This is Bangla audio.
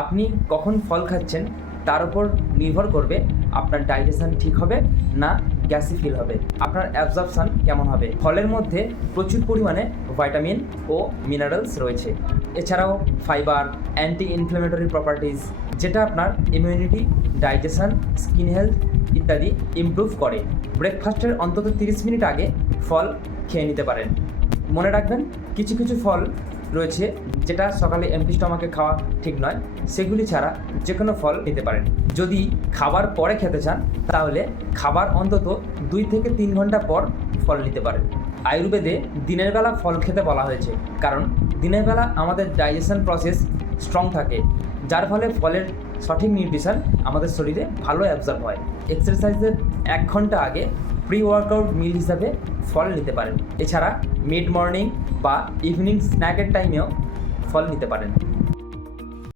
আপনি কখন ফল খাচ্ছেন তার উপর নির্ভর করবে আপনার ডাইজেশন ঠিক হবে না গ্যাসি ফিল হবে, আপনার অ্যাবজর্পশন কেমন হবে। ফলের মধ্যে প্রচুর পরিমাণে ভিটামিন ও মিনারেলস রয়েছে, এছাড়াও ফাইবার, অ্যান্টি ইনফ্ল্যামেটরি প্রপার্টিজ, যেটা আপনার ইমিউনিটি, ডাইজেশন, স্কিন হেলথ ইত্যাদি ইমপ্রুভ করে। ব্রেকফাস্টের অন্তত 30 মিনিট আগে ফল খেয়ে নিতে পারেন। মনে রাখবেন, কিছু কিছু ফল রয়েছে যেটা সকালে এমটি স্টমাকে খাওয়া ঠিক নয়, সেগুলি ছাড়া যে কোনো ফল নিতে পারেন। যদি খাবার পরে খেতে চান তাহলে খাবার অন্তত 2 থেকে 3 ঘন্টা পর ফল নিতে পারেন। আয়ুর্বেদে দিনের বেলা ফল খেতে বলা হয়েছে, কারণ দিনের বেলা আমাদের ডাইজেশন প্রসেস স্ট্রং থাকে, যার ফলে ফলের সঠিক নিউট্রিশন আমাদের শরীরে ভালো অ্যাবজর্ব হয়। এক্সারসাইজের 1 ঘন্টা আগে প্রি ওয়ার্কআউট মিল হিসাবে ফল নিতে পারেন। এছাড়া মিড মর্নিং বা ইভিনিং স্ন্যাকের টাইমেও ফল নিতে পারেন।